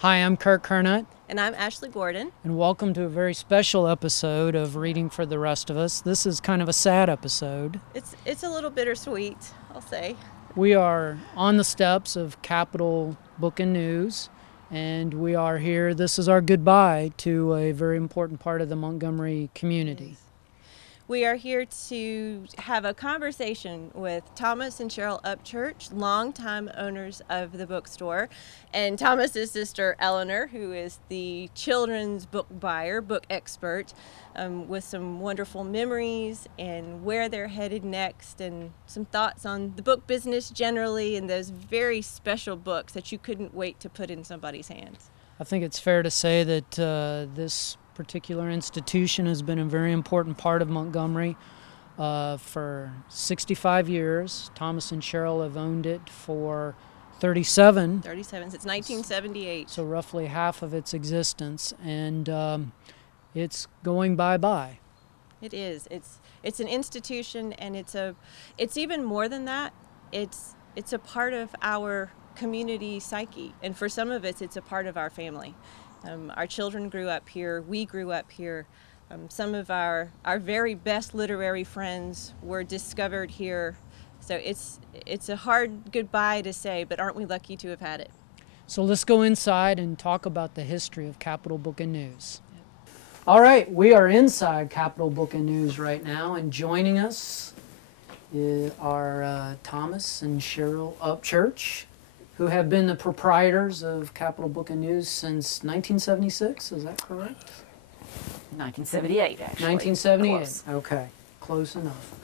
Hi, I'm Kirk Curnutt, And I'm Ashley Gordon. and welcome to a very special episode of Reading for the Rest of Us. This is kind of a sad episode. It's a little bittersweet, I'll say. We are on the steps of Capitol Book and News, and we are here. This is our goodbye to a very important part of the Montgomery community. We are here to have a conversation with Thomas and Cheryl Upchurch, longtime owners of the bookstore, and Thomas's sister Eleanor, who is the children's book buyer, book expert, with some wonderful memories and where they're headed next, and some thoughts on the book business generally and those very special books that you couldn't wait to put in somebody's hands. I think it's fair to say that this particular institution has been a very important part of Montgomery for 65 years. Thomas and Cheryl have owned it for 37 since 1978. So roughly half of its existence, and it's going bye-bye. It is. It's an institution, and it's even more than that. It's a part of our community psyche, and for some of it's a part of our family. Our children grew up here. We grew up here. Some of our very best literary friends were discovered here. So it's a hard goodbye to say, but aren't we lucky to have had it? So let's go inside and talk about the history of Capitol Book and News. All right, we are inside Capitol Book and News right now, and joining us are Thomas and Cheryl Upchurch, who have been the proprietors of Capitol Book and News since 1976, is that correct? 1978, actually. 1978, Close. Okay, close enough.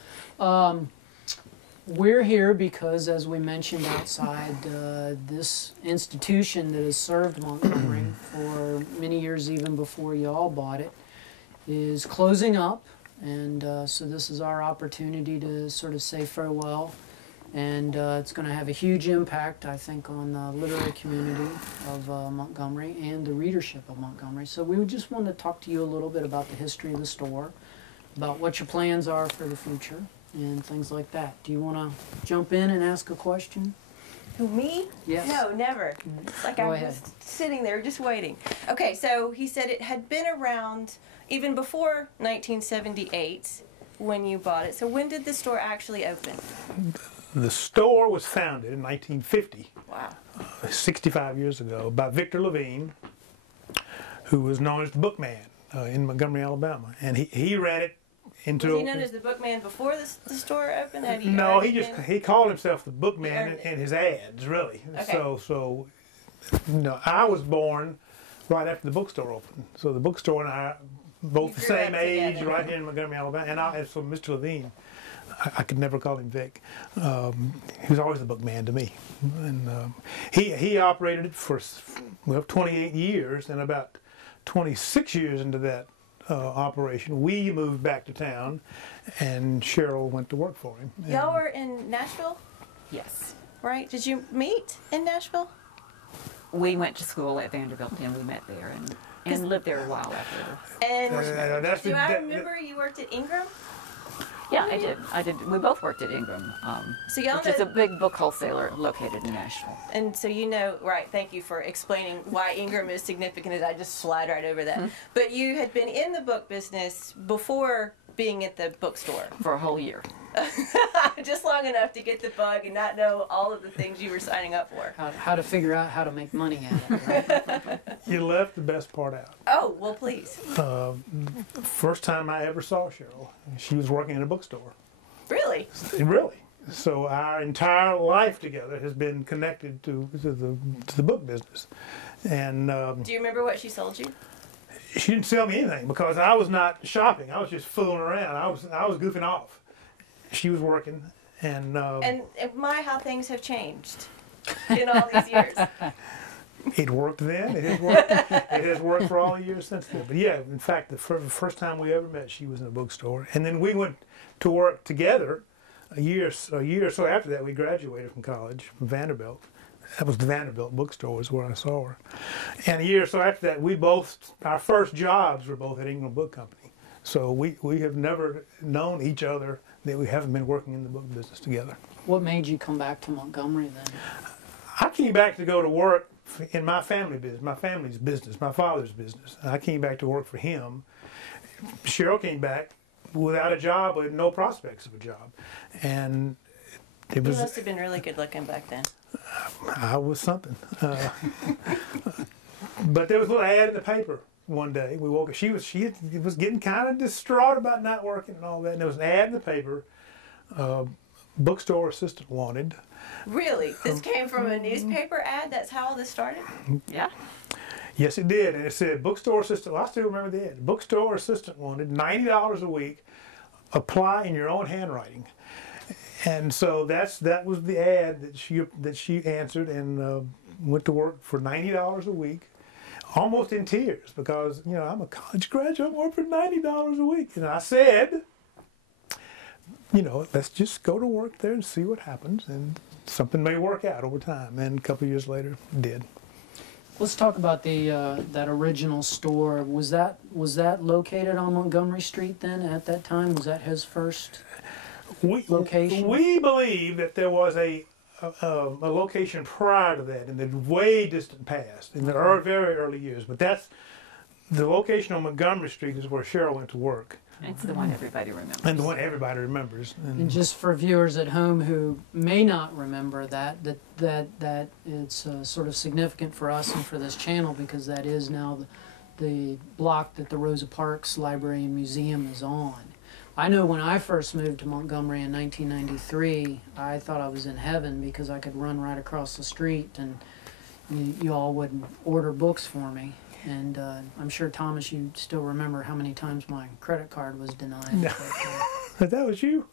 We're here because, as we mentioned outside, this institution that has served Montgomery for many years, even before you all bought it, is closing up, and so this is our opportunity to sort of say farewell. And it's going to have a huge impact, I think, on the literary community of Montgomery and the readership of Montgomery. So we would just want to talk to you a little bit about the history of the store, about what your plans are for the future, and things like that. Do you want to jump in and ask a question? Who, me? Yes. No, never. It's like Go I'm ahead. just sitting there just waiting. Okay, so he said it had been around even before 1978 when you bought it. So when did the store actually open? The store was founded in 1950, Wow. 65 years ago, by Victor Levine, who was known as the Bookman in Montgomery, Alabama. And he ran it into... Was he known as the bookman before the store opened? Had he No, already been- he called himself the He Bookman earned it. in his ads, really. Okay. So I was born right after the bookstore opened. So the bookstore and I, both the You grew same up age, together. right here in Montgomery, Alabama. And so Mr. Levine, I could never call him Vic. He was always the bookman to me. And he operated it for 28 years, and about 26 years into that operation, we moved back to town, and Cheryl went to work for him. Y'all were in Nashville, Yes. right? Did you meet in Nashville? We went to school at Vanderbilt and we met there and lived there a while after. And That's do the- I that- remember you worked at Ingram? Yeah, I did. We both worked at Ingram, So y'all which is know- a big book wholesaler located in Nashville. And so you know, right, thank you for explaining why Ingram is significant. I just slide right over that. But you had been in the book business before being at the bookstore. For a whole year. Just long enough to get the bug and not know all of the things you were signing up for. How to figure out how to make money at it, right? You left the best part out. Oh, well, please. First time I ever saw Cheryl, she was working in a bookstore. Really? Really. So our entire life together has been connected to the book business. And Do you remember what she sold you? she didn't sell me anything because I was not shopping. I was just fooling around. I was goofing off. She was working, and And my, how things have changed in all these years. it worked then. It has worked. It has worked for all the years since then. But yeah, in fact, the first time we ever met, she was in a bookstore, and then we went to work together. A year or so after that, we graduated from college from Vanderbilt. That was the Vanderbilt bookstore was where I saw her. And a year or so after that, our first jobs were both at Ingram Book Company. So we have never known each other that we haven't been working in the book business together. What made you come back to Montgomery then? I came back to go to work in my family business, my family's business, my father's business. I came back to work for him. Cheryl came back without a job, with no prospects of a job, and it You was. must have been really good looking back then. I was something. But there was a little ad in the paper one day. We woke up. She was getting kind of distraught about not working and all that. And there was an ad in the paper. Bookstore assistant wanted. Really? This came from a newspaper ad? That's how all this started? Yeah. Yes, it did. And it said bookstore assistant. Well, I still remember the ad. Bookstore assistant wanted, $90 a week. Apply in your own handwriting. And so that was the ad that she answered, and went to work for $90 a week, almost in tears, because I'm a college graduate, I work for $90 a week, and I said, let's just go to work there and see what happens, and something may work out over time. And a couple of years later, it did. Let's talk about that original store. Was that located on Montgomery Street then at that time? Was that his first location? We believe that there was a location prior to that in the way distant past, in the very early years. But that's the location on Montgomery Street is where Cheryl went to work. It's the one everybody remembers. And the one everybody remembers. And just for viewers at home who may not remember that it's sort of significant for us and for this channel, because that is now the block that the Rosa Parks Library and Museum is on. I know when I first moved to Montgomery in 1993, I thought I was in heaven because I could run right across the street and you all would order books for me. And I'm sure, Thomas, you still remember how many times my credit card was denied. No. But, that was you.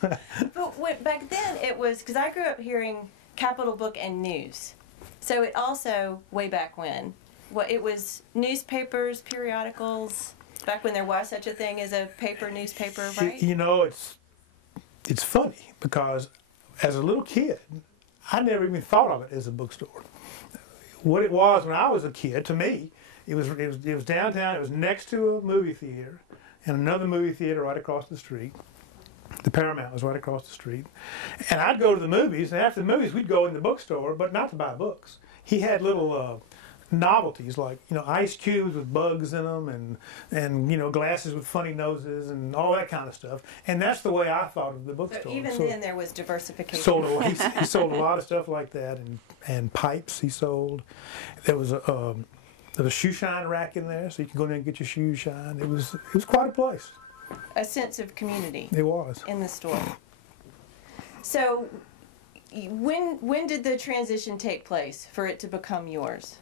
But back then it was, because I grew up hearing Capital Book and News. So it also, way back when, it was newspapers, periodicals, back when there was such a thing as a paper newspaper, right? It's funny because as a little kid, I never even thought of it as a bookstore. What it was when I was a kid, to me, it was downtown. It was next to a movie theater and another movie theater right across the street. The Paramount was right across the street. And I'd go to the movies, and after the movies, we'd go in the bookstore, but not to buy books. He had little novelties like ice cubes with bugs in them, and glasses with funny noses and all that kind of stuff. And that's the way I thought of the bookstore. So even then there was diversification. He sold a lot of stuff like that, and pipes he sold. There was a shoe shine rack in there, so you could go in there and get your shoes shined. It was quite a place. A sense of community. It was in the store. So when did the transition take place for it to become yours?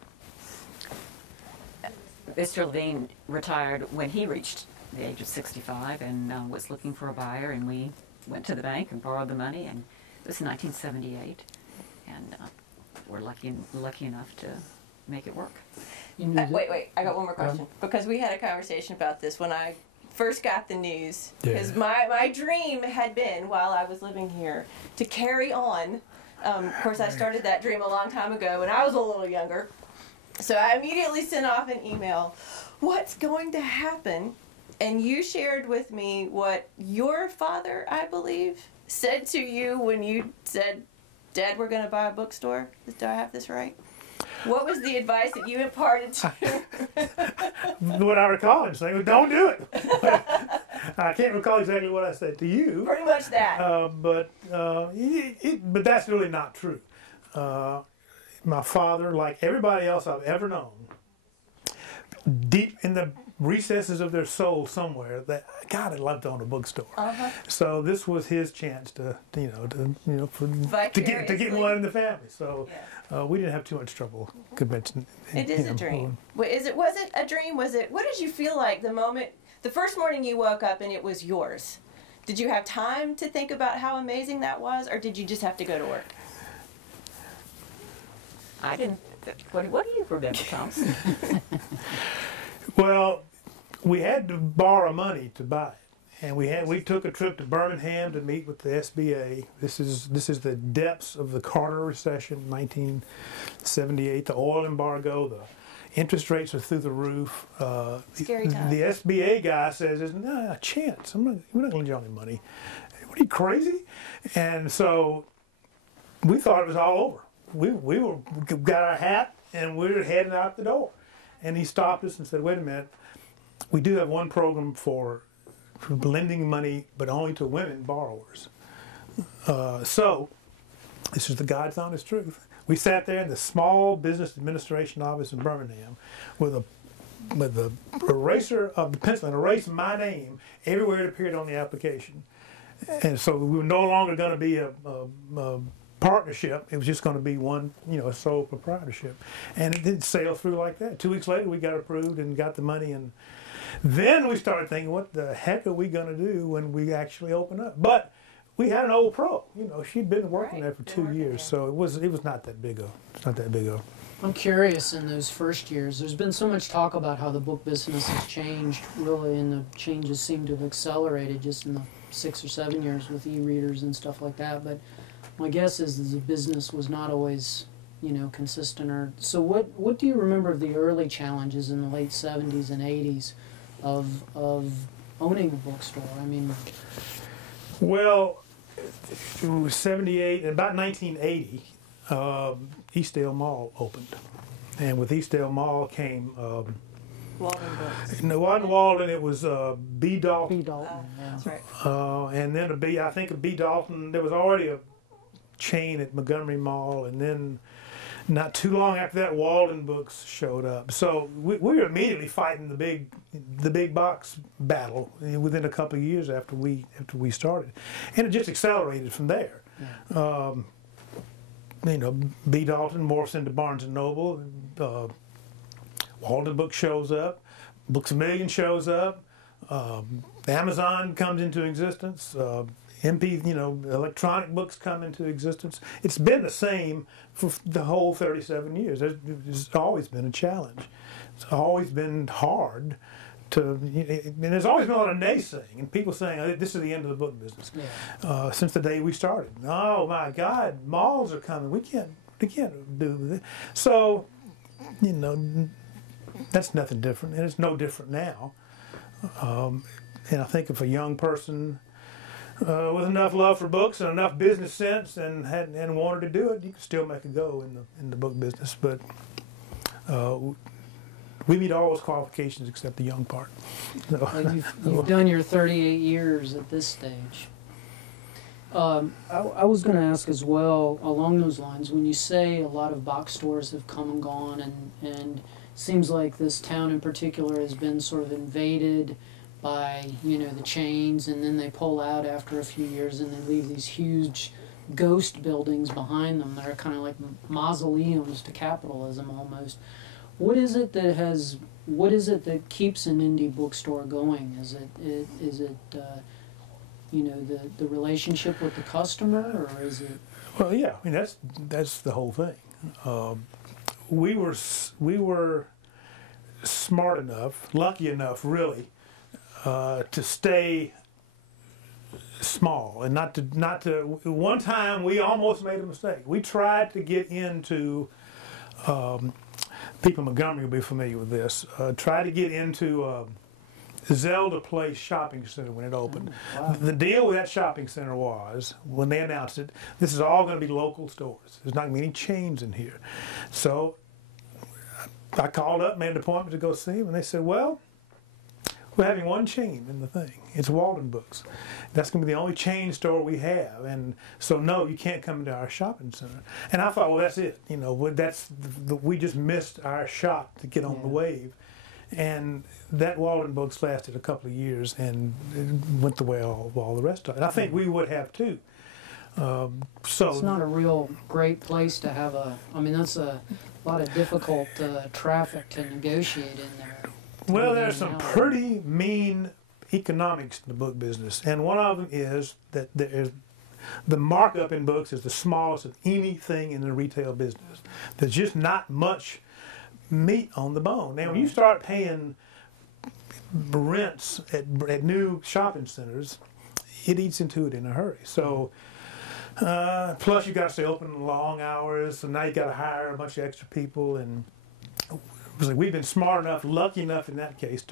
Mr. Levine retired when he reached the age of 65 and was looking for a buyer, and we went to the bank and borrowed the money, and it was 1978, and we're lucky enough to make it work. Wait, I got one more question, because we had a conversation about this when I first got the news, because my dream had been, while I was living here, to carry on. Of course, I started that dream a long time ago when I was a little younger. So I immediately sent off an email, what's going to happen? And you shared with me what your father, I believe, said to you when you said, Dad, we're going to buy a bookstore. Do I have this right? What was the advice that you imparted to him? what I recall him saying was, don't do it. I can't recall exactly what I said to you. Pretty much that. But that's really not true. My father, like everybody else I've ever known, deep in the recesses of their soul somewhere, that God, I'd love to own a bookstore. So this was his chance to get one in the family. So we didn't have too much trouble convincing. It is a dream. Was it a dream? What did you feel like the first morning you woke up and it was yours? Did you have time to think about how amazing that was, or did you just have to go to work? I didn't. What do you remember, Thomas? Well, we had to borrow money to buy it, and we took a trip to Birmingham to meet with the SBA. This is the depths of the Carter recession, 1978, the oil embargo, the interest rates are through the roof. Scary time. The SBA guy says, "There's not a chance. We're not going to lend you any money. What are you, crazy?" And so we thought it was all over. We got our hat and we were heading out the door. And he stopped us and said, wait a minute, we do have one program for lending money, but only to women borrowers. So, this is the God's honest truth. We sat there in the Small Business Administration office in Birmingham with a eraser of the pencil and erased my name everywhere it appeared on the application. And so we were no longer going to be a partnership. It was just going to be one, a sole proprietorship. And it did sail through like that. 2 weeks later, we got approved and got the money. And then we started thinking, what the heck are we going to do when we actually open up? But we had an old pro. She'd been working there for 2 years, so it was not that big a. I'm curious, in those first years, there's been so much talk about how the book business has changed, really, and the changes seem to have accelerated just in the 6 or 7 years with e-readers and stuff like that. But my guess is the business was not always, consistent. So what do you remember of the early challenges in the late 70s and 80s of owning a bookstore? I mean, well, it was 78, and about 1980. Eastdale Mall opened, and with Eastdale Mall came Walden Books. no, it wasn't Walden. It was B. Dalton. B. Dalton. Yeah. That's right. And then I think a B. Dalton. There was already a chain at Montgomery Mall, and then not too long after that, Walden Books showed up. So we were immediately fighting the big box battle within a couple of years after we started, and it just accelerated from there. Yeah. B. Dalton morphs into Barnes & Noble, Walden Books shows up, Books A Million shows up, Amazon comes into existence, electronic books come into existence. It's been the same for the whole 37 years. There's always been a challenge. It's always been hard and there's always been a lot of naysaying and people saying, oh, this is the end of the book business. Yeah. Since the day we started. Oh my God, malls are coming. We can't do this. So, that's nothing different, and it's no different now. And I think if a young person with enough love for books and enough business sense and wanted to do it, you could still make a go in the book business. But we meet all those qualifications except the young part. So, well, you've done your 38 years at this stage. I was going to ask as well, along those lines, when you say a lot of box stores have come and gone, and seems like this town in particular has been sort of invaded by, the chains, and then they pull out after a few years and they leave these huge ghost buildings behind them that are kind of like mausoleums to capitalism almost. What is it that keeps an indie bookstore going? Is it the relationship with the customer, or is it? Well, yeah. I mean, that's the whole thing. We were smart enough, lucky enough, really, to stay small and not to. One time, we almost made a mistake. We tried to get into. People in Montgomery will be familiar with this. Try to get into Zelda Place Shopping Center when it opened. Oh, wow. The deal with that shopping center was, when they announced it, this is all going to be local stores. There's not going to be any chains in here. So I called up, made an appointment to go see them, and they said, well, we're having one chain in the thing. It's Walden Books. That's going to be the only chain store we have. And so, no, you can't come into our shopping center. And I thought, well, that's it. We just missed our shot to get on the wave. And that Walden Books lasted a couple of years and it went the way of all the rest of it. I think we would have too. So it's not a real great place to have that's a lot of difficult traffic to negotiate in there. Well, there's some pretty mean economics in the book business, and one of them is that the markup in books is the smallest of anything in the retail business. There's just not much meat on the bone. Now, when you start paying rents at new shopping centers, it eats into it in a hurry. So, plus you got to stay open long hours, so now you got to hire a bunch of extra people and. We've been smart enough, lucky enough in that case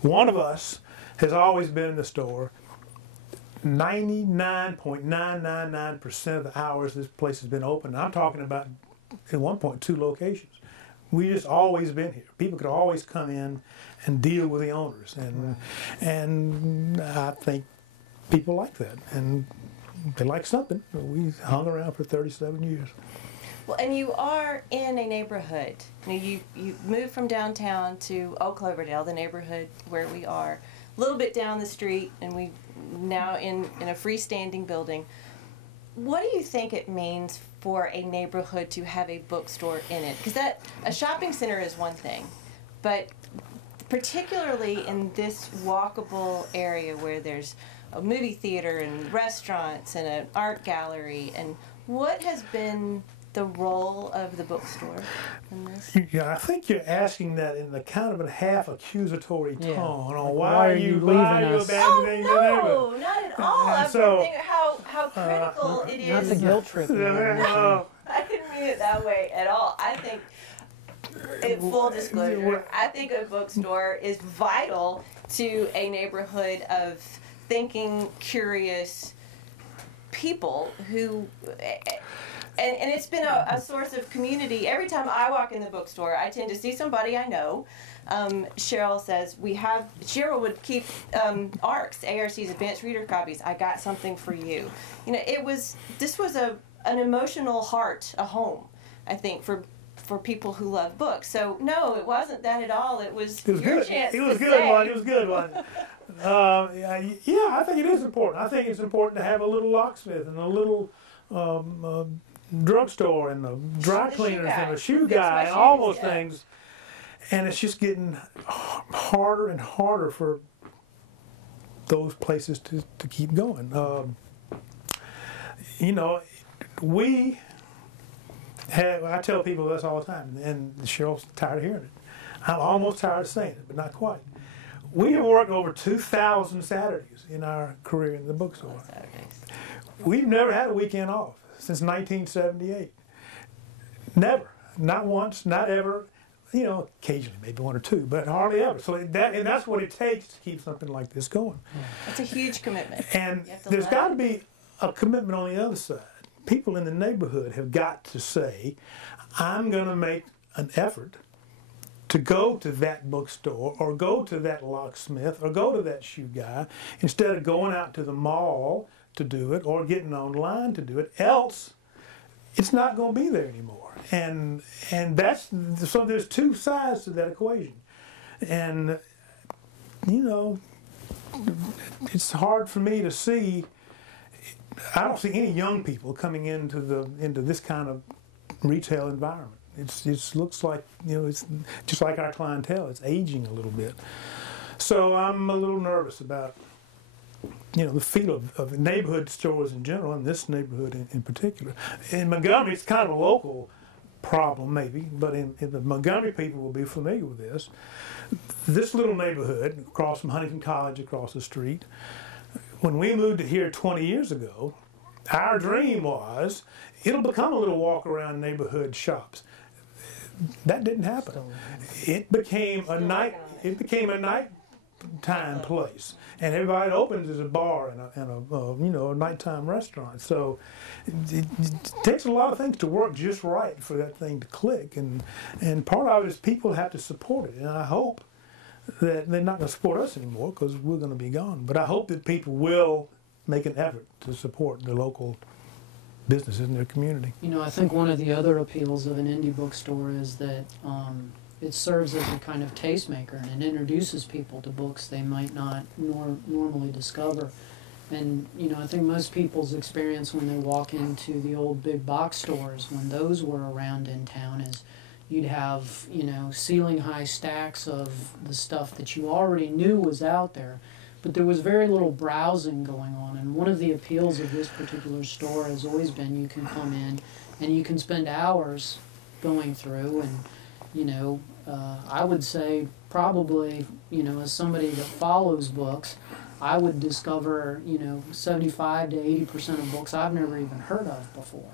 one of us has always been in the store 99.999% of the hours this place has been open. I'm talking about at one point 2 locations. We just always been here. People could always come in and deal with the owners, and I think people like that, and they like something. We hung around for 37 years. Well, and you are in a neighborhood. You moved from downtown to Old Cloverdale, the neighborhood where we are, a little bit down the street, and we now in a freestanding building. What do you think it means for a neighborhood to have a bookstore in it? Because a shopping center is one thing, but particularly in this walkable area where there's a movie theater and restaurants and an art gallery, and what has been the role of the bookstore in this? Yeah, I think you're asking that in the kind of a half accusatory tone. Yeah. On Why are you leaving us? abandoning the neighborhood? No, not at all. I'm So, thinking how critical it is. Not the guilt trip. I didn't mean it that way at all. I think, in full disclosure, I think a bookstore is vital to a neighborhood of thinking, curious people who, and it's been a source of community. Every time I walk in the bookstore, I tend to see somebody I know. Cheryl says Cheryl would keep ARCs, Advanced Reader Copies. I got something for you. This was an emotional heart, a home, I think, for people who love books. So no, it wasn't that at all. It was your good. chance. It was to good say. one. It was a good one. Yeah, I think it is important. I think it's important to have a little locksmith and a little drugstore and a dry The shoe cleaners guy. and a shoe Who fixes guy my and all shoes, those yeah. things. And it's just getting harder and harder for those places to keep going. I tell people this all the time, and Cheryl's tired of hearing it. I'm almost tired of saying it, but not quite. We have worked over 2,000 Saturdays in our career in the bookstore. Saturdays. We've never had a weekend off since 1978. Never. Not once, not ever. Occasionally, maybe 1 or 2, but hardly ever. So that's what it takes to keep something like this going. That's a huge commitment. And You have to there's let got to it. be a commitment on the other side. People in the neighborhood have got to say, I'm going to make an effort to go to that bookstore or go to that locksmith or go to that shoe guy instead of going out to the mall to do it or getting online to do it. Else, it's not going to be there anymore. And so there's 2 sides to that equation. And, it's hard for me to see. I don't see any young people coming into this kind of retail environment. It looks like it's just like our clientele. It's aging a little bit. So I'm a little nervous about the feel of neighborhood stores in general, and this neighborhood in particular. In Montgomery, it's kind of a local problem maybe, but in the Montgomery people will be familiar with this. This little neighborhood across from Huntington College, across the street. When we moved to here 20 years ago, our dream was it'll become a little walk-around neighborhood shops. That didn't happen. It became a nighttime place, and everybody that opens is a bar and a nighttime restaurant. So it takes a lot of things to work just right for that thing to click, and part of it is people have to support it, and I hope that they're not going to support us anymore because we're going to be gone. But I hope that people will make an effort to support the local businesses in their community. I think one of the other appeals of an indie bookstore is that it serves as a kind of tastemaker, and it introduces people to books they might not normally discover. And I think most people's experience when they walk into the old big box stores, when those were around in town, is you'd have ceiling high stacks of the stuff that you already knew was out there, but there was very little browsing going on. And one of the appeals of this particular store has always been you can come in and you can spend hours going through, and I would say probably as somebody that follows books, I would discover 75 to 80% of books I've never even heard of before.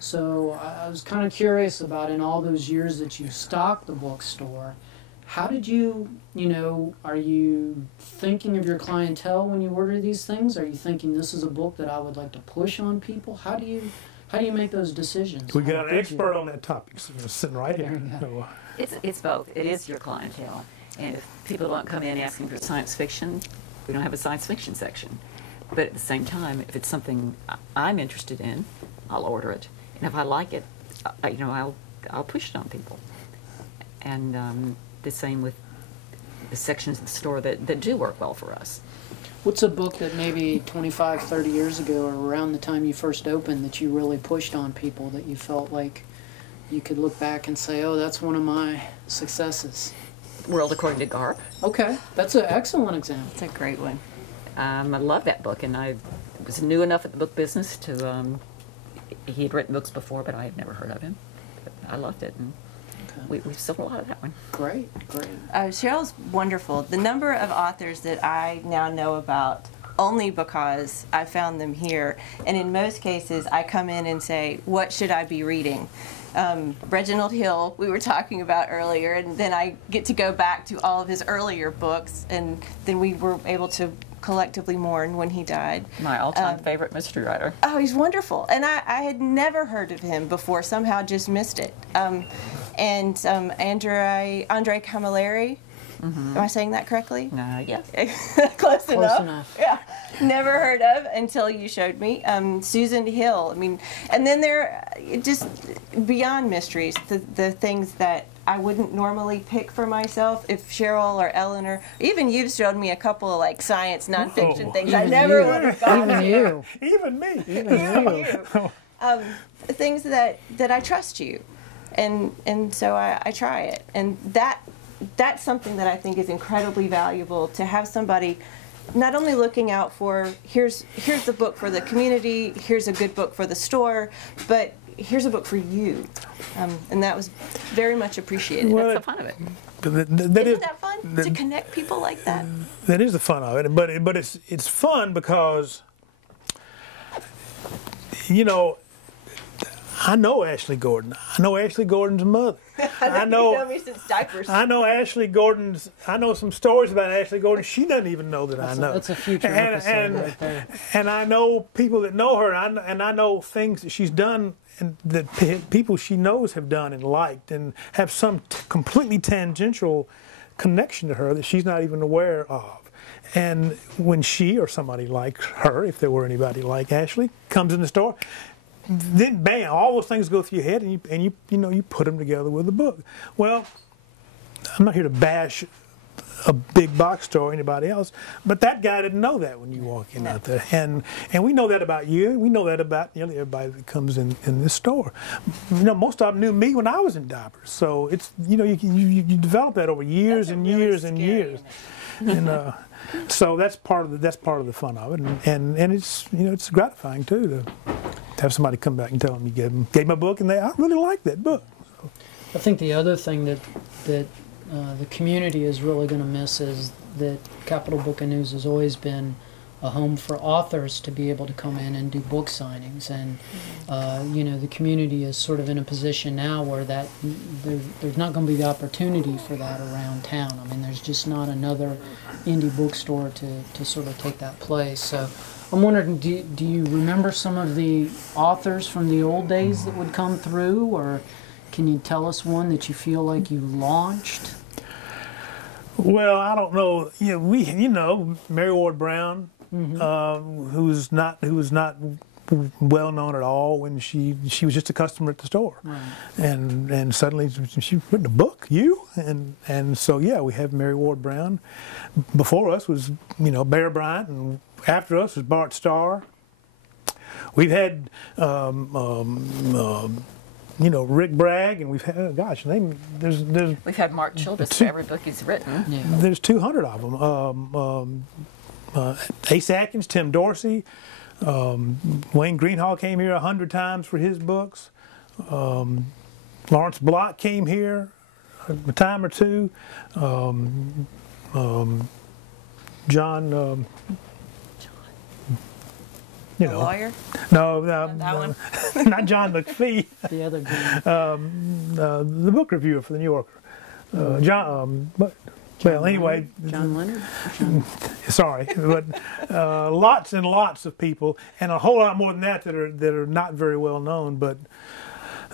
So I was kind of curious about, in all those years that you stocked the bookstore, how did you, are you thinking of your clientele when you order these things? Are you thinking this is a book that I would like to push on people? How do How do you make those decisions? We How got an did expert on that topic sitting right There here. you go. So, It's both. It is your clientele. And if people don't come in asking for science fiction, we don't have a science fiction section. But at the same time, if it's something I'm interested in, I'll order it. And if I like it, I'll push it on people. And the same with the sections of the store that do work well for us. What's a book that maybe 25, 30 years ago or around the time you first opened that you really pushed on people that you felt like you could look back and say, oh, that's one of my successes? World According to Garp. Okay, that's an excellent example. It's a great one. I love that book, and I was new enough at the book business to. He had written books before, but I had never heard of him. But I loved it, and we've sold a lot of that one. Great. Cheryl's wonderful. The number of authors that I now know about only because I found them here, and in most cases I come in and say, what should I be reading? Reginald Hill, we were talking about earlier, and then I get to go back to all of his earlier books, and then we were able to collectively mourn when he died. My all-time favorite mystery writer. Oh, he's wonderful. And I had never heard of him before, somehow just missed it. And Andre Camilleri, am I saying that correctly? Yes. Close enough. Yeah, never heard of until you showed me. Susan Hill, I mean, and then there, just beyond mysteries, the things that I wouldn't normally pick for myself. If Cheryl or Eleanor, even you've showed me a couple of like science nonfiction things I never would have gotten. Even you. even me. Even you. Things that I trust you, and so I try it, and that's something that I think is incredibly valuable, to have somebody not only looking out for here's the book for the community, here's a good book for the store, but here's a book for you, and that was very much appreciated. That's the fun of it. Isn't that fun to connect people like that? That is the fun of it, but it's fun because, you know, I know Ashley Gordon. I know Ashley Gordon's mother. I know. You know me since diapers. I know Ashley Gordon's. I know some stories about Ashley Gordon. She doesn't even know that I know. That's a future episode right there. And I know people that know her, and I know things that she's done, and that people she knows have done and liked, and have some completely tangential connection to her that she's not even aware of. And when she or somebody like her, if there were anybody like Ashley, comes in the store, then bam, all those things go through your head, and you put them together with a book. Well, I'm not here to bash a big box store or anybody else, but that guy didn't know that when you walk in out there, and we know that about you. We know that about everybody that comes in this store. Most of them knew me when I was in diapers, so it's you develop that over years and years and years, and so that's part of the fun of it, and it's it's gratifying too to have somebody come back and tell them you gave them a book and I really like that book. So. I think the other thing that the community is really going to miss is that Capital Book and News has always been a home for authors to be able to come in and do book signings, and the community is sort of in a position now where there's not going to be the opportunity for that around town. I mean, there's just not another indie bookstore to sort of take that place. So I'm wondering, do you remember some of the authors from the old days that would come through, or can you tell us one that you feel like you launched? Well, I don't know. Mary Ward Brown, who's not well known at all when she was just a customer at the store, right. and suddenly she's written a book. And so we have Mary Ward Brown. Before us was Bear Bryant, and after us was Bart Starr. We've had Rick Bragg, and we've had we've had Mark Childress for every book he's written. Yeah. There's 200 of them. Ace Atkins, Tim Dorsey, Wayne Greenhall came here 100 times for his books. Lawrence Block came here a time or two. John. The lawyer? No, that one? not John McPhee. The other guy. The book reviewer for the New Yorker. John. Well, anyway, John Leonard. sorry, but lots and lots of people, and a whole lot more than that that are not very well known. But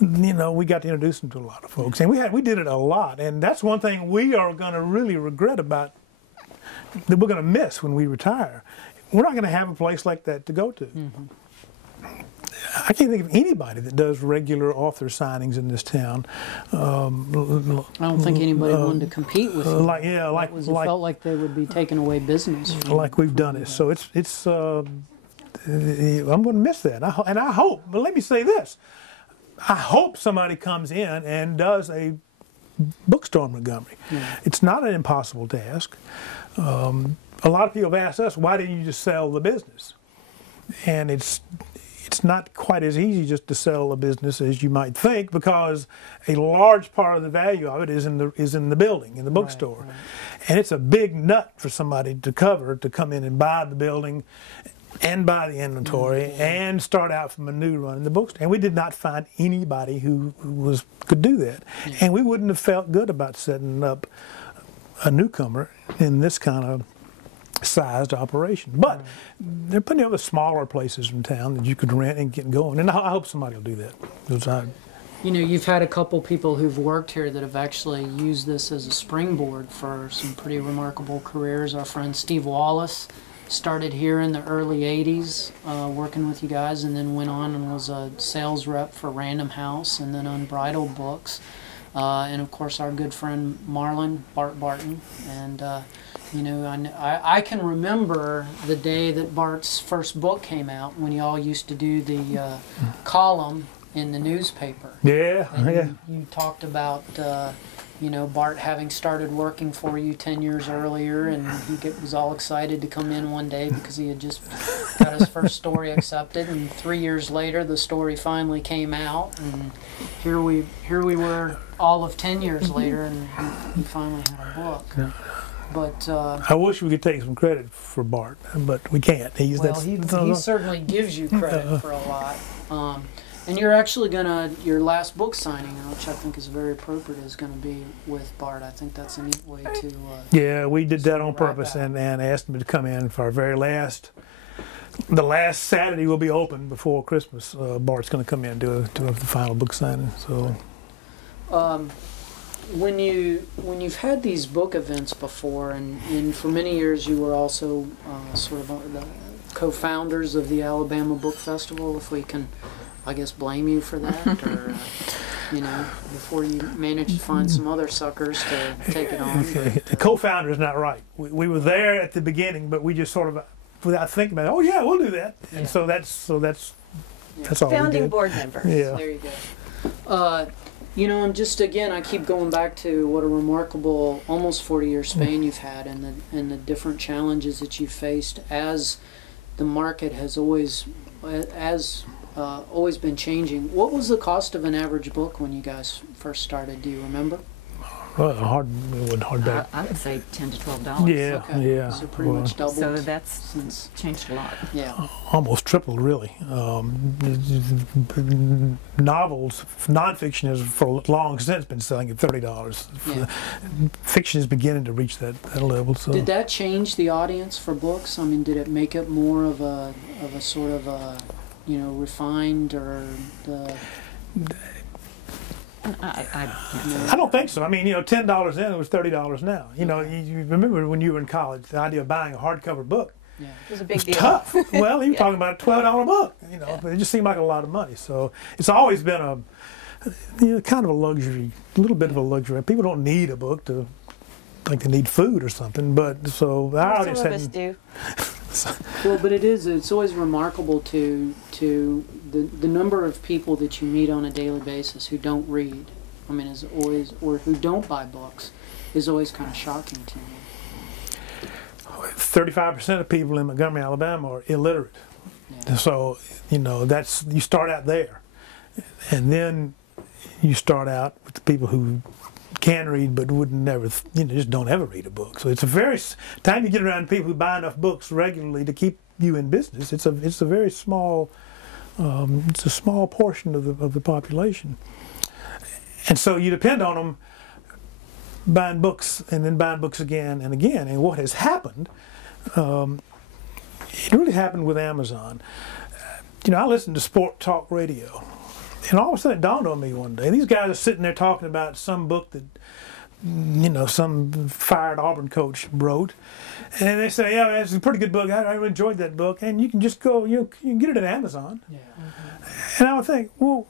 you know, we got to introduce them to a lot of folks, and we did it a lot, and that's one thing we are going to really regret about, that we're going to miss when we retire. We're not going to have a place like that to go to. Mm-hmm. I can't think of anybody that does regular author signings in this town. I don't think anybody wanted to compete with you. It felt like they would be taking away business. Like we've done it. So it's I'm going to miss that. And I hope, but let me say this. I hope somebody comes in and does a bookstore in Montgomery. Yeah. It's not an impossible task. A lot of people have asked us, why didn't you just sell the business? And it's not quite as easy just to sell a business as you might think, because a large part of the value of it is in the building, in the bookstore. Right. And it's a big nut for somebody to come in and buy the building and buy the inventory and start out from a new run in the bookstore. And we did not find anybody who could do that. Yeah. And we wouldn't have felt good about setting up a newcomer in this kind of sized operation. But there are plenty of other smaller places in town that you could rent and get going. And I hope somebody will do that. You know, you've had a couple people who've worked here that have actually used this as a springboard for some pretty remarkable careers. Our friend Steve Wallace started here in the early 80s working with you guys, and then went on and was a sales rep for Random House and then Unbridled Books. And of course our good friend Bart Barton. And you know, I can remember the day that Bart's first book came out, when you all used to do the column in the newspaper. Yeah, and you talked about you know, Bart having started working for you 10 years earlier, and he was all excited to come in one day because he had just got his first story accepted, and 3 years later the story finally came out, and here we were all of 10 years later, and he finally had a book. Yeah. But I wish we could take some credit for Bart, but we can't. He certainly gives you credit for a lot. And you're actually your last book signing, which I think is very appropriate, is going to be with Bart. I think that's a neat way to... yeah, we did that on purpose and asked him to come in for our very last... The last Saturday will be open before Christmas. Bart's going to come in and do the final book signing. So, when you've had these book events before, and for many years you were also sort of the co-founders of the Alabama Book Festival, if we can... I guess blame you for that, or you know, before you managed to find some other suckers to take it on. The co-founder is not right. We were there at the beginning, but we just sort of, without thinking about it, oh yeah, we'll do that. And yeah. so that's all Founding we did. board members. Yeah. There you go. You know, I keep going back to what a remarkable, almost 40-year span you've had, and the different challenges that you've faced as the market has always been changing. What was the cost of an average book when you guys first started? Do you remember? Well, hard back. I would say $10 to $12. Yeah, okay. yeah. So pretty much doubled. So that's changed a lot. Yeah. Almost tripled, really. Novels, nonfiction has for long since been selling at $30. Yeah. Fiction is beginning to reach that level. So. Did that change the audience for books? I mean, did it make it more of a sort of a, you know, refined, or the... I don't think so. I mean, you know, $10 then, it was $30 now. You know, you remember when you were in college, the idea of buying a hardcover book. Yeah. It was a big deal. Tough. Well, you were talking about a $12 book, you know, but it just seemed like a lot of money. So it's always been kind of a luxury, a little bit of a luxury. People don't need a book to, like they need food or something, but so our audience some of us do. Well, but it's always remarkable to the number of people that you meet on a daily basis who don't read. I mean, is always, or who don't buy books, is always kind of shocking to me. 35% of people in Montgomery, Alabama are illiterate. Yeah. So, you know, you start out there. And then you start out with the people who can read but would never, you know, just don't ever read a book. So it's a very, time you get around people who buy enough books regularly to keep you in business, it's a very small, it's a small portion of the population. And so you depend on them buying books and then buying books again and again. And what has happened, it really happened with Amazon. You know, I listened to sport talk radio, and all of a sudden it dawned on me one day. These guys are sitting there talking about some book that, you know, some fired Auburn coach wrote. And they say, yeah, it's a pretty good book. I really enjoyed that book. And you can just go, you can get it at Amazon. Yeah. And I would think, well,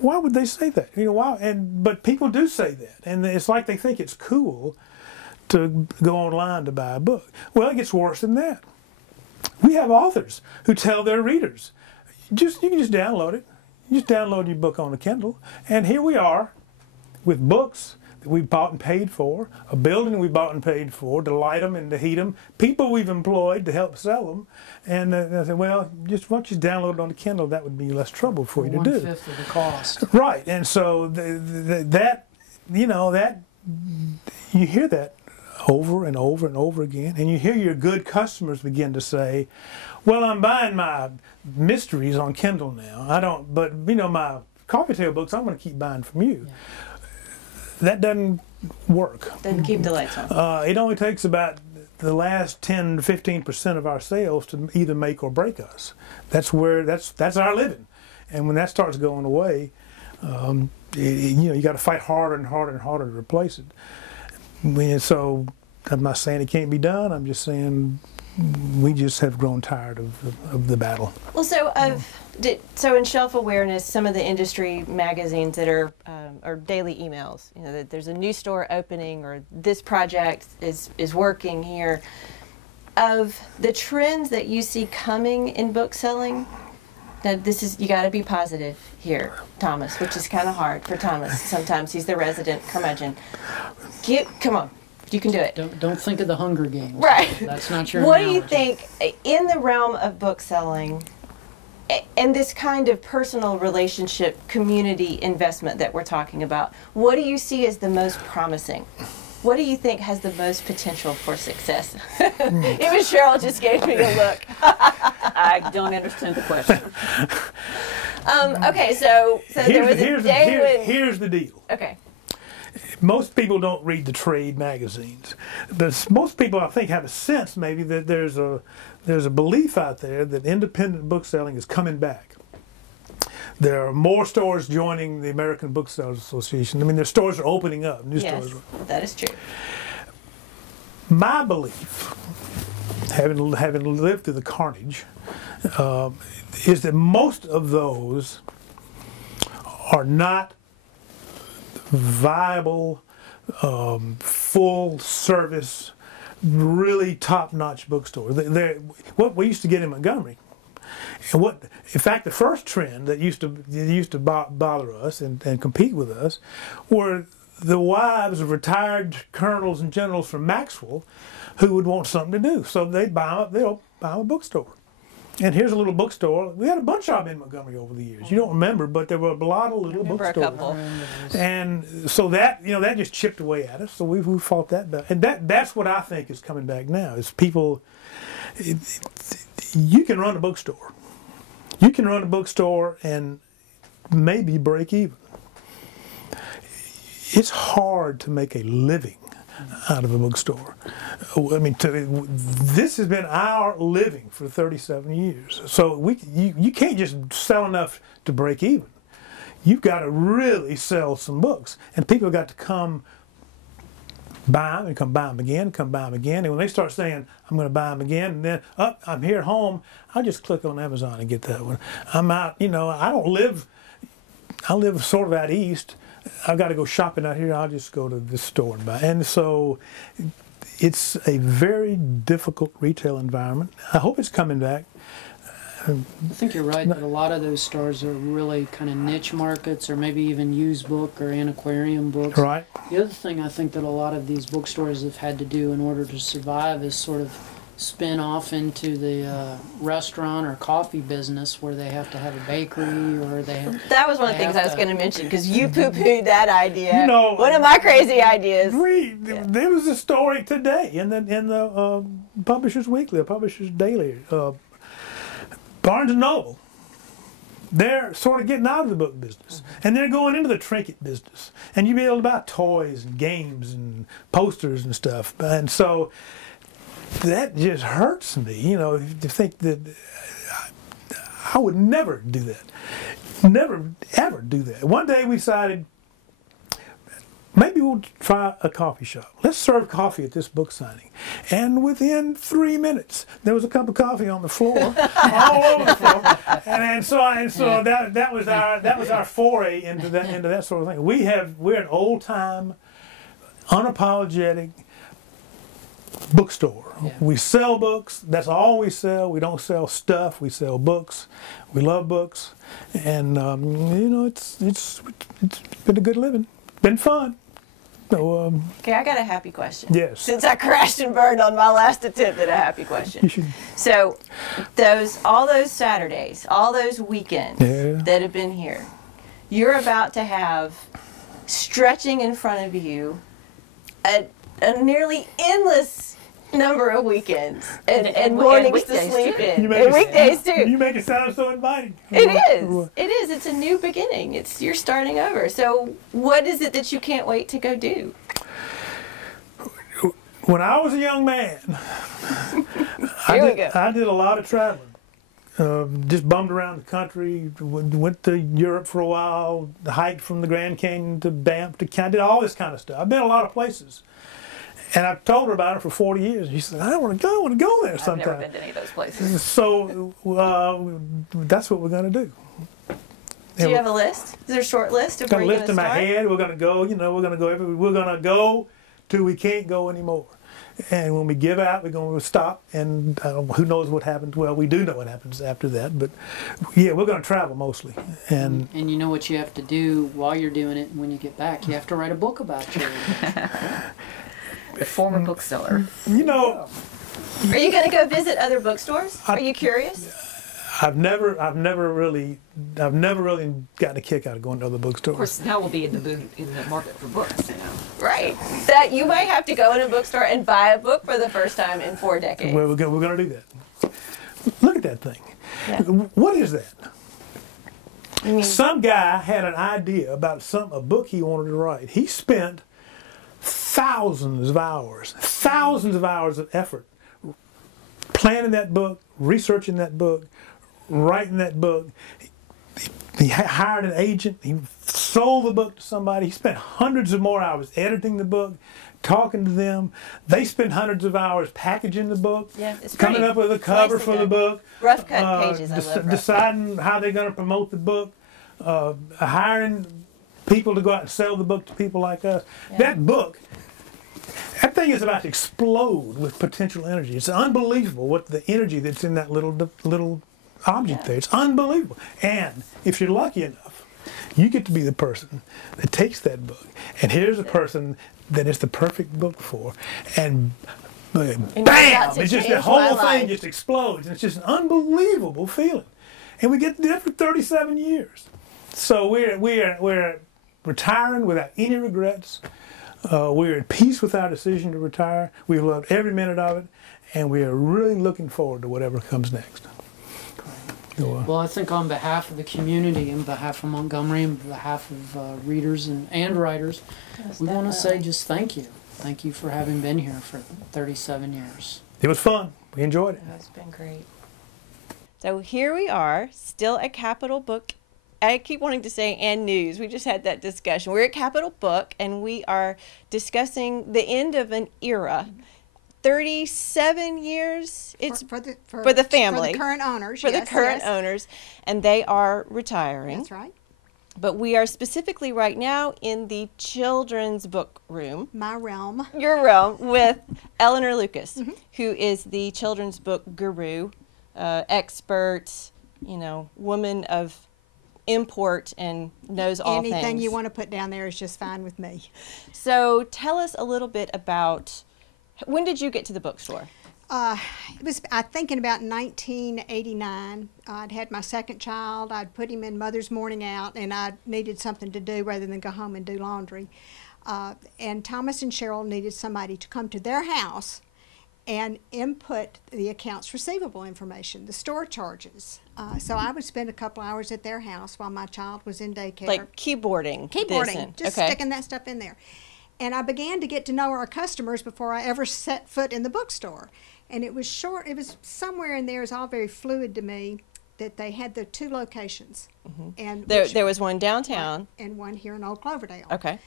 why would they say that? You know, why? But people do say that. And it's like they think it's cool to go online to buy a book. Well, it gets worse than that. We have authors who tell their readers, you can just download it. You just download your book on a Kindle. And here we are with books that we bought and paid for, a building we bought and paid for to light them and to heat them, people we've employed to help sell them. And I said, well, just once you download it on the Kindle, that would be less trouble for you to do. 1/5 of the cost. Right. And so that, you know, that you hear that over and over and over again, and you hear your good customers begin to say, well, I'm buying my mysteries on Kindle now. But you know, my coffee table books I'm going to keep buying from you. Yeah. That doesn't work. Doesn't keep the lights on. It only takes about the last 10 to 15% of our sales to either make or break us. That's our living. And when that starts going away, you know, you got to fight harder and harder and harder to replace it. And so I'm not saying it can't be done. I'm just saying we just have grown tired of the battle. Well, so in shelf awareness, some of the industry magazines that are or daily emails, you know, that there's a new store opening or this project is working here. Of the trends that you see coming in book selling, that you got to be positive here, Thomas, which is kind of hard for Thomas. Sometimes he's the resident curmudgeon. Come on. You can do it. Don't think of the Hunger Games. Right. That's not your What analogy. do you think, in the realm of book selling, and this kind of personal relationship, community investment that we're talking about, what do you see as the most promising? What do you think has the most potential for success? Even Cheryl just gave me a look. I don't understand the question. Okay, so there was a day when... Here's the deal. Okay. Most people don't read the trade magazines, but most people, I think, have a sense maybe that there's a belief out there that independent book selling is coming back. There are more stores joining the American Booksellers Association. I mean, their stores are opening up. New Yes, stores. that is true. My belief, having lived through the carnage, is that most of those are not viable, full service, really top-notch bookstores. They're what we used to get in Montgomery, and in fact, the first trend that used to bother us and compete with us were the wives of retired colonels and generals from Maxwell who would want something to do, so they'd buy them a bookstore. And here's a little bookstore. We had a bunch of them in Montgomery over the years. You don't remember, but there were a lot of little bookstores. A couple. And so that that just chipped away at us. So we fought that back. And that's what I think is coming back now. Is people. You can run a bookstore. You can run a bookstore and maybe break even. It's hard to make a living out of a bookstore. I mean, this has been our living for 37 years. So you can't just sell enough to break even. You've got to really sell some books. And people have got to come buy them and come buy them again, come buy them again. And when they start saying, I'm going to buy them again, and then, I'm here at home, I'll just click on Amazon and get that one. I'm out, I live sort of out east. I've got to go shopping out here. I'll just go to the store and buy. And so it's a very difficult retail environment. I hope it's coming back. I think you're right that a lot of those stores are really kind of niche markets, or maybe even used book or antiquarian books. Right. The other thing I think that a lot of these bookstores have had to do in order to survive is sort of spin off into the restaurant or coffee business, where they have to have a bakery, or they have... That was one of the things I was going to mention, because you poo-pooed that idea. No, one of my crazy ideas. There was a story today in the Publishers Weekly, Publishers Daily. Barnes & Noble they're sort of getting out of the book business, and they're going into the trinket business, and you be able to buy toys and games and posters and stuff. And so that just hurts me, you know, to think that I would never do that. Never, ever do that. One day we decided, maybe we'll try a coffee shop. Let's serve coffee at this book signing. And within 3 minutes, there was a cup of coffee on the floor, all over the floor. And so that was our foray into that sort of thing. We're an old time, unapologetic bookstore. Yeah. We sell books. That's all we sell. We don't sell stuff. We sell books. We love books, and you know, it's been a good living. Been fun. So, Okay, I got a happy question. yes. Since I crashed and burned on my last attempt at a happy question. You should. So, all those Saturdays, all those weekends Yeah. that have been here, you're about to have stretching in front of you a nearly endless number of weekends and mornings to weekdays, sleep too. in, You make and it- weekdays too. You make it sound so inviting. It is. It is. It's a new beginning. You're starting over. So, what is it that you can't wait to go do? When I was a young man, Here we go. I did a lot of traveling. Just bummed around the country. Went to Europe for a while. Hiked from the Grand Canyon to Banff to I did all this kind of stuff. I've been a lot of places, and I've told her about it for 40 years. She said, "I want to go. I want to go there I've sometime." never been to any of those places. So that's what we're going to do. Do you have a list? Is there a short list of Got where a you're list going in to my start? head. We're going to go. You know, we're going to go everywhere. We're going to go till we can't go anymore. And when we give out, we're going to stop. And who knows what happens? Well, we do know what happens after that. But yeah, we're going to travel mostly. And And you know what you have to do while you're doing it, and when you get back, you have to write a book about charity. The former bookseller. you know, Are you going to go visit other bookstores? Are you curious? I've never really gotten a kick out of going to other Of bookstores. course, now we'll be in the market for books. You know. Right. That you might have to go in a bookstore and buy a book for the first time in 4 decades. Well, we're going to do that. Look at that thing. Yeah. What is that? You mean, Some guy had an idea about a book he wanted to write. He spent thousands of hours of effort planning that book, researching that book, writing that book. He hired an agent. He sold the book to somebody. He spent hundreds of more hours editing the book, talking to them. They spent hundreds of hours packaging the book, Yeah, it's coming pretty up with a cover nicely for the done. book, rough cut pages. I love rough cut. deciding how they're going to promote the book, hiring people to go out and sell the book to people like us. Yeah. That thing is about to explode with potential energy. It's unbelievable what the energy that's in that little object Yeah. there. It's unbelievable. And if you're lucky enough, you get to be the person that takes that book. And here's a person that it's the perfect book for. And you're bam! about to It's just change the whole my thing life. just explodes. And it's just an unbelievable feeling. And we get to do it for 37 years. So we're retiring without any regrets. We're at peace with our decision to retire. We've loved every minute of it, and we are really looking forward to whatever comes next. So, Well, I think on behalf of the community, on behalf of Montgomery, on behalf of readers and writers, Yes, we want to say definitely. just thank you. Thank you for having been here for 37 years. it was fun. We enjoyed it. It's been great. So here we are, still at Capitol Book. I keep wanting to say and news. We just had that discussion. We're at Capitol Book, and we are discussing the end of an era. 37 years. It's for the family. for the current owners. for yes, the current yes. owners, and they are retiring. That's right. But we are specifically right now in the children's book room, My realm. your realm, with Eleanor Lucas, Mm-hmm. who is the children's book guru, expert, woman of import and knows all Anything things. you want to put down there is just fine with me. So tell us a little bit about, when did you get to the bookstore? It was, I think, in about 1989. I'd had my second child. I'd put him in Mother's Morning Out, and I needed something to do rather than go home and do laundry. And Thomas and Cheryl needed somebody to come to their house and input the accounts receivable information, the store charges. So I would spend a couple hours at their house while my child was in daycare. Like keyboarding. Just sticking that stuff in there. And I began to get to know our customers before I ever set foot in the bookstore. And it was somewhere in there, it's all very fluid to me, that they had the 2 locations. And There was one downtown. and one here in Old Cloverdale. Okay.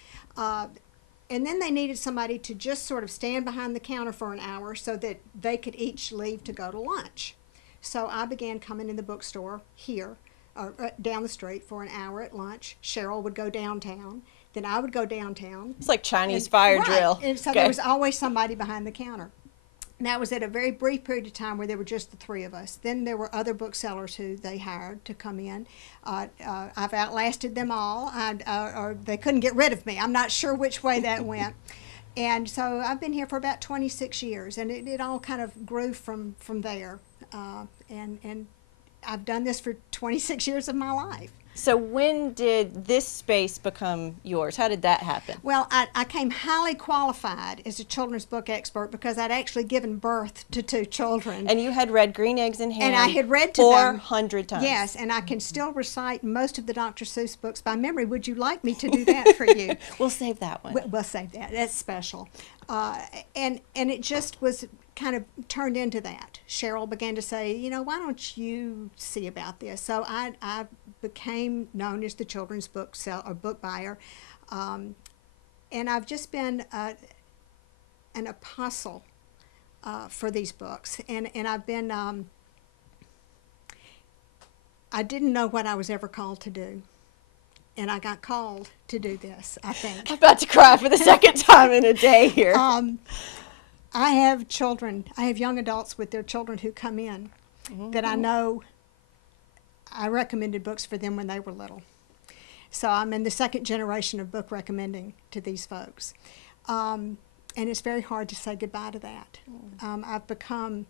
And then they needed somebody to just sort of stand behind the counter for an hour so that they could each leave to go to lunch. So I began coming in the bookstore here, or down the street for an hour at lunch. Cheryl would go downtown. Then I would go downtown. It's like Chinese fire drill. And so Okay. there was always somebody behind the counter. And that was at a very brief period of time where there were just the 3 of us. Then there were other booksellers who they hired to come in. I've outlasted them all, or they couldn't get rid of me. I'm not sure which way that went. And so I've been here for about 26 years, and it all kind of grew from there. And I've done this for 26 years of my life. So when did this space become yours? How did that happen? Well, I came highly qualified as a children's book expert because I'd actually given birth to 2 children. And you had read Green Eggs in Hand. And I had read to them 400 times. Yes, and I can still recite most of the Dr. Seuss books by memory. Would you like me to do that for you? We'll save that one. We'll save that. That's special. And it just was kind of turned into that. Cheryl began to say, you know, why don't you see about this? So I became known as the children's book buyer. And I've just been an apostle for these books. And I've been, I didn't know what I was ever called to do. And I got called to do this, I think. I'm about to cry for the second time in a day here. I have children, I have young adults with their children who come in that I know I recommended books for them when they were little. So I'm in the 2nd generation of book recommending to these folks. And it's very hard to say goodbye to that. I've become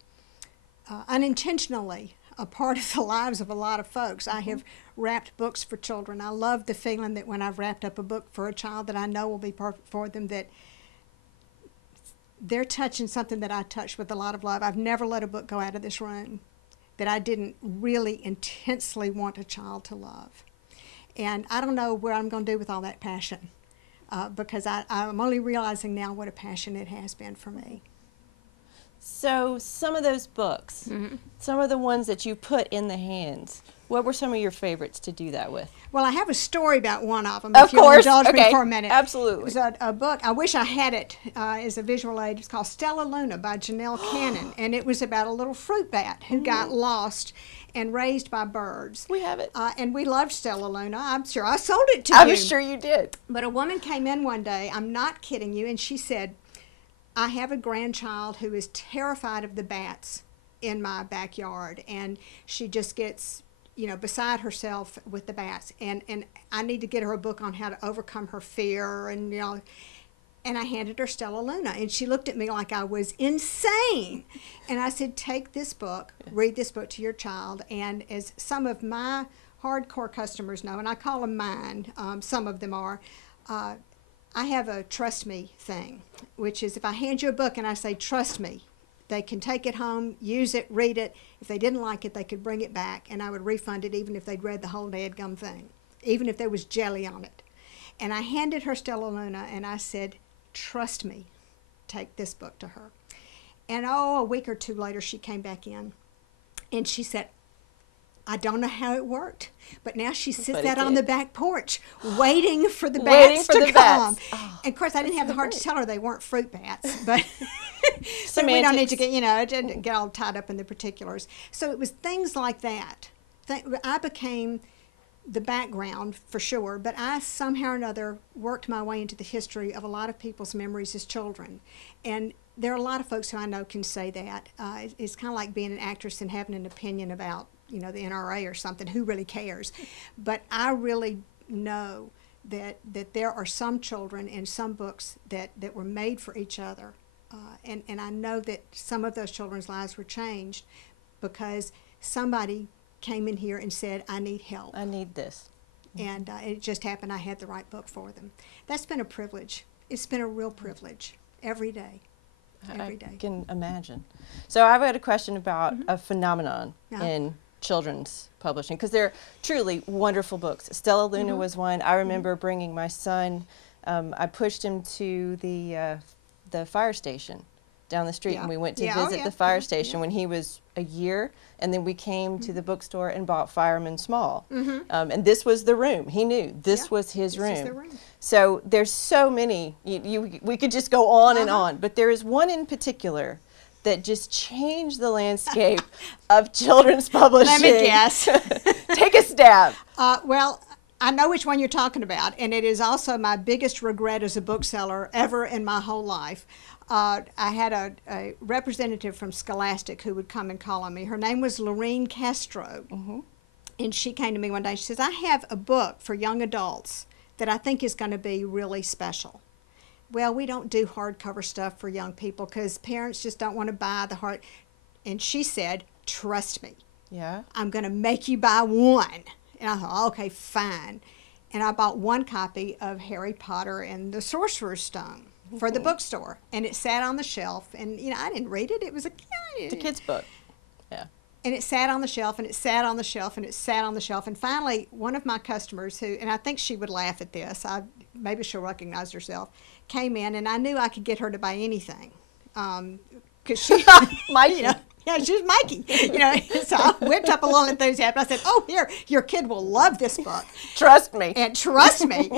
unintentionally a part of the lives of a lot of folks. I have wrapped books for children. I love the feeling that when I've wrapped up a book for a child that I know will be perfect for them, that they're touching something that I touched with a lot of love. I've never let a book go out of this room that I didn't really intensely want a child to love. And I don't know where I'm going to do with all that passion because I'm only realizing now what a passion it has been for me. So some of those books, some of the ones that you put in the hands, what were some of your favorites to do that with? Well, I have a story about one of them, Of if you'll course. indulge me Okay. for a minute. Absolutely. It was a book, I wish I had it as a visual aid. It's called Stella Luna by Janelle Cannon, and it was about a little fruit bat who got lost and raised by birds. We have it. And we loved Stella Luna. I'm sure I sold it to you. I'm sure you did. But a woman came in one day, I'm not kidding you, and she said, I have a grandchild who is terrified of the bats in my backyard, and she just gets, you know, beside herself with the bats, and I need to get her a book on how to overcome her fear, and you know, and I handed her Stella Luna, and she looked at me like I was insane, and I said, take this book, read this book to your child, and as some of my hardcore customers know, and I call them mine, some of them are, I have a trust me thing, which is if I hand you a book and I say, trust me, they can take it home, use it, read it. If they didn't like it, they could bring it back, and I would refund it even if they'd read the whole dadgum thing, even if there was jelly on it. And I handed her Stella Luna, and I said, trust me, take this book to her. And a week or 2 later, she came back in, and she said, I don't know how it worked, but now she sits out on the back porch waiting for the bats to come. Oh, and of course, I didn't have the heart to tell her they weren't fruit bats, but so we Semantics. don't need to get, you know, to get all tied up in the particulars. So it was things like that. I became the background for sure, but I somehow or another worked my way into the history of a lot of people's memories as children. And there are a lot of folks who I know can say that. It's kind of like being an actress and having an opinion about, you know, the NRA or something. Who really cares? But I really know that there are some children and some books that were made for each other. And I know that some of those children's lives were changed because somebody came in here and said, I need help. I need this. And it just happened I had the right book for them. That's been a privilege. It's been a real privilege every day. every day. I can imagine. So I've got a question about a phenomenon Yeah. in children's publishing, because they're truly wonderful books. Stella Luna was one. I remember bringing my son. I pushed him to the fire station down the street, Yeah. and we went to Yeah, oh, visit yeah, the fire yeah, station when he was a year, and then we came to the bookstore and bought Fireman Small. And this was the room. He knew this Yeah, was his this room. is the room. So there's so many. We could just go on and on, but there is one in particular that just changed the landscape of children's publishing. Let me guess. Take a stab. Well, I know which one you're talking about, and it is also my biggest regret as a bookseller ever in my whole life. I had a representative from Scholastic who would come and call on me. Her name was Lorene Castro, and she came to me one day. She says, "I have a book for young adults that I think is going to be really special." Well, we don't do hardcover stuff for young people because parents just don't want to buy the hard. And she said, "Trust me, Yeah. I'm going to make you buy one." And I thought, okay, fine. And I bought one copy of Harry Potter and the Sorcerer's Stone for the bookstore. And it sat on the shelf. And, you know, I didn't read it. It was It's a kid's book. Yeah. and it sat on the shelf, and it sat on the shelf, and it sat on the shelf. And finally, one of my customers who, and I think she would laugh at this, maybe she'll recognize herself, came in, and I knew I could get her to buy anything. Because she, Mikey. you know, yeah, she's Mikey. You know, so I whipped up a little enthusiasm. I said, "Oh, here, your kid will love this book." Trust me. And trust me.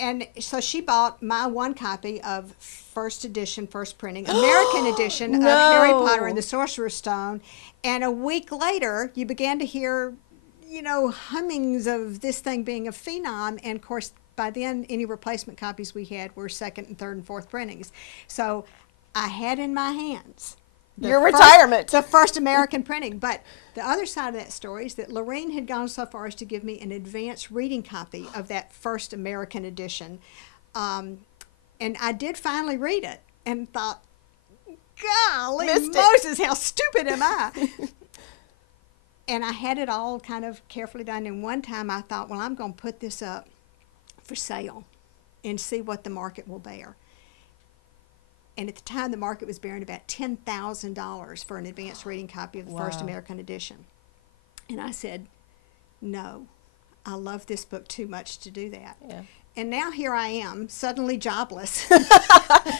And so she bought my one copy of first edition, first printing, American edition of Harry Potter and the Sorcerer's Stone. And a week later, you began to hear, you know, hummings of this thing being a phenom. And of course, by then, any replacement copies we had were second and third and fourth printings. So I had in my hands Your retirement. the first American printing. But the other side of that story is that Lorene had gone so far as to give me an advanced reading copy of that first American edition. And I did finally read it and thought, golly Moses, how stupid am I? And I had it all kind of carefully done. And one time I thought, well, I'm going to put this up for sale and see what the market will bear. And at the time, the market was bearing about $10,000 for an advanced reading copy of the first American edition. And I said, no, I love this book too much to do that. Yeah. And now here I am, suddenly jobless.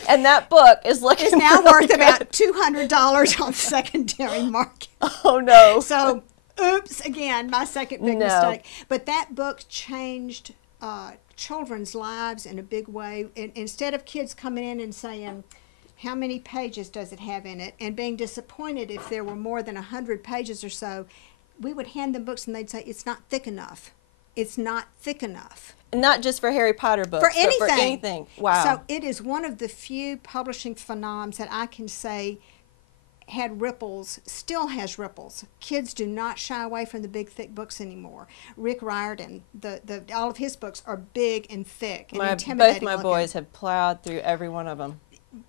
And that book is looking It's now really worth good. about $200 on the secondary market. Oh, no. So, oops, again, my second big mistake. But that book changed children's lives in a big way. And instead of kids coming in and saying, how many pages does it have in it, and being disappointed if there were more than 100 pages or so, we would hand them books and they'd say, it's not thick enough. It's not thick enough. Not just for Harry Potter books, For but anything. for anything. Wow. So it is one of the few publishing phenoms that I can say had ripples, still has ripples. Kids do not shy away from the big, thick books anymore. Rick Riordan, all of his books are big and thick and intimidating both my looking. boys have plowed through every one of them.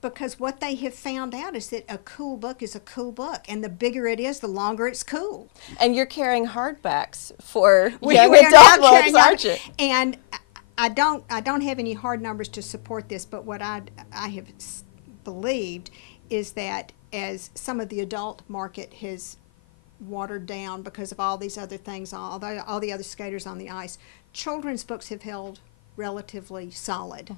Because what they have found out is that a cool book is a cool book, and the bigger it is, the longer it's cool. And you're carrying hardbacks for We young are now adult books, carrying out- aren't you? And I don't have any hard numbers to support this, but what I have believed is that as some of the adult market has watered down because of all these other things, all the other skaters on the ice, children's books have held relatively solid.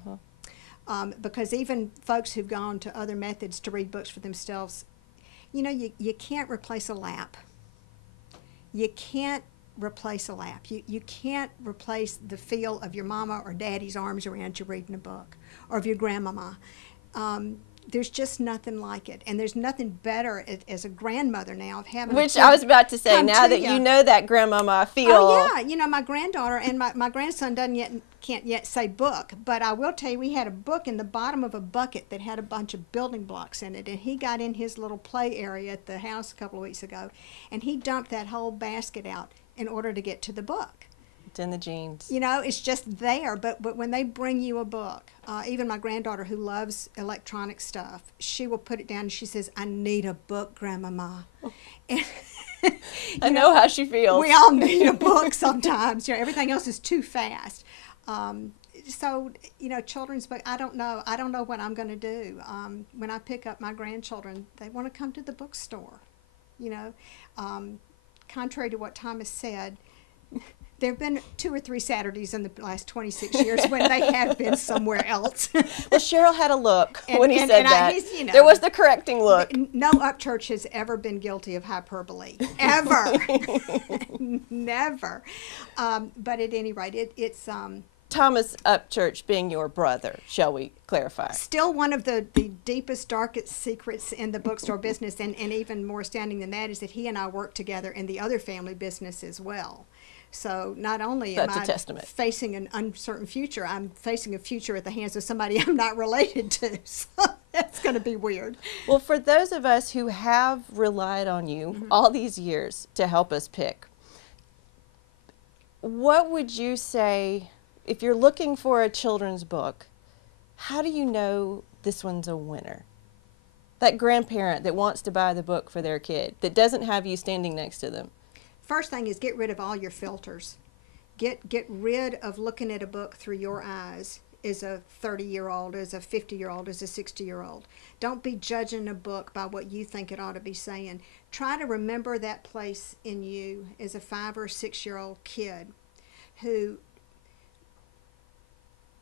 Because even folks who've gone to other methods to read books for themselves, you know, you can't replace a lap. You can't replace a lap. You can't replace the feel of your mama or daddy's arms around you reading a book, or of your grandmama. There's just nothing like it. And there's nothing better as a grandmother now of having Which I was about to say, come now to that ya. you know that grandmama feel. Oh, yeah. You know, my granddaughter and my grandson can't yet say book, but I will tell you, we had a book in the bottom of a bucket that had a bunch of building blocks in it, and he got in his little play area at the house a couple of weeks ago, and he dumped that whole basket out in order to get to the book. It's in the genes. You know, it's just there, but when they bring you a book, even my granddaughter who loves electronic stuff, she will put it down and she says, I need a book, Grandmama. And, I know how she feels. we all need a book sometimes. You know, everything else is too fast. so, children's book, I don't know what I'm going to do. When I pick up my grandchildren, they want to come to the bookstore. Contrary to what Thomas said, there have been 2 or 3 Saturdays in the last 26 years when they have been somewhere else. Well, Cheryl had a look when he said and that. he's, There was the correcting look. No Upchurch has ever been guilty of hyperbole, ever. Never. But at any rate, it's Thomas Upchurch being your brother, shall we clarify? still one of the deepest, darkest secrets in the bookstore business, and even more astounding than that is that he and I work together in the other family business as well. So not only am That's a I testament. facing an uncertain future, I'm facing a future at the hands of somebody I'm not related to. So that's going to be weird. Well, for those of us who have relied on you all these years to help us pick, what would you say, if you're looking for a children's book, how do you know this one's a winner? That grandparent that wants to buy the book for their kid, that doesn't have you standing next to them. First thing is get rid of all your filters. Get rid of looking at a book through your eyes as a 30-year-old, as a 50-year-old, as a 60-year-old. Don't be judging a book by what you think it ought to be saying. Try to remember that place in you as a 5 or 6-year-old kid who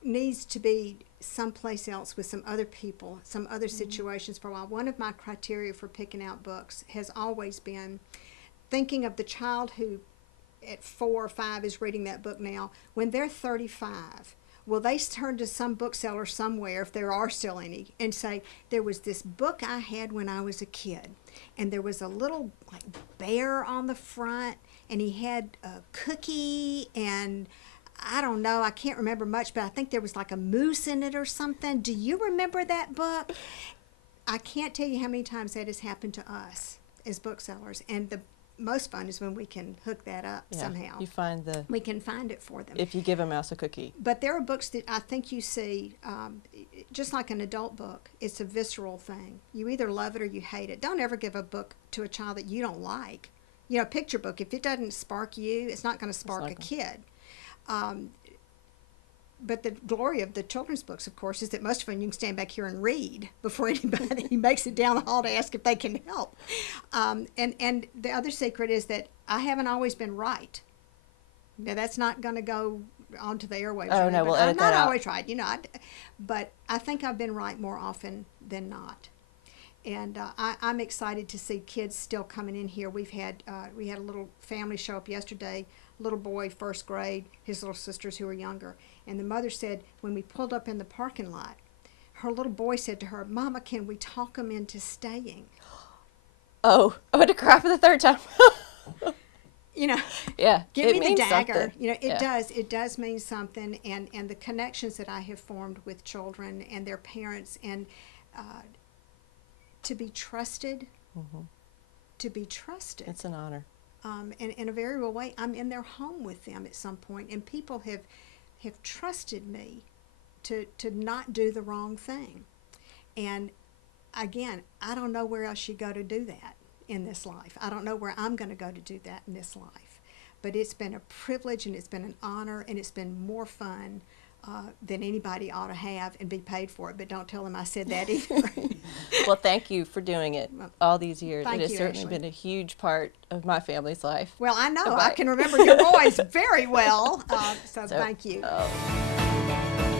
needs to be someplace else with some other people, some other situations for a while. One of my criteria for picking out books has always been thinking of the child who at 4 or 5 is reading that book now. When they're 35, will they turn to some bookseller somewhere, if there are still any, and say, there was this book I had when I was a kid, and there was a little bear on the front, and he had a cookie, and I don't know, I can't remember much, but I think there was like a moose in it or something. Do you remember that book? I can't tell you how many times that has happened to us as booksellers, and the most fun is when we can hook that up somehow. You find We can find it for them. if you give a mouse a cookie. But there are books that I think you see, just like an adult book, it's a visceral thing. You either love it or you hate it. Don't ever give a book to a child that you don't like. A picture book, if it doesn't spark you, it's not going to spark a kid. But the glory of the children's books, of course, is that most of them you can stand back here and read before anybody makes it down the hall to ask if they can help. And the other secret is that I haven't always been right. Now, that's not going to go onto the airwaves. Oh, no, we'll edit that out. I'm not always right, but I think I've been right more often than not. And I'm excited to see kids still coming in here. We had a little family show up yesterday, little boy, 1st grade, his little sisters who are younger. And the mother said, when we pulled up in the parking lot, her little boy said to her, Mama, can we talk them into staying? Oh, I went to cry for the 3rd time. Yeah, give me the means dagger. something. It does mean something. And the connections that I have formed with children and their parents, and to be trusted, It's an honor. And in a very real way, I'm in their home with them at some point, and people have trusted me to not do the wrong thing. And again, I don't know where else you go to do that in this life. I don't know where I'm going to go to do that in this life. But it's been a privilege, and it's been an honor, and it's been more fun than anybody ought to have and be paid for it. But don't tell them I said that either. Well, thank you for doing it all these years. Thank it has you, certainly Ashley. been a huge part of my family's life. Well, I know. Bye-bye. I can remember your voice very well. So thank you. Oh.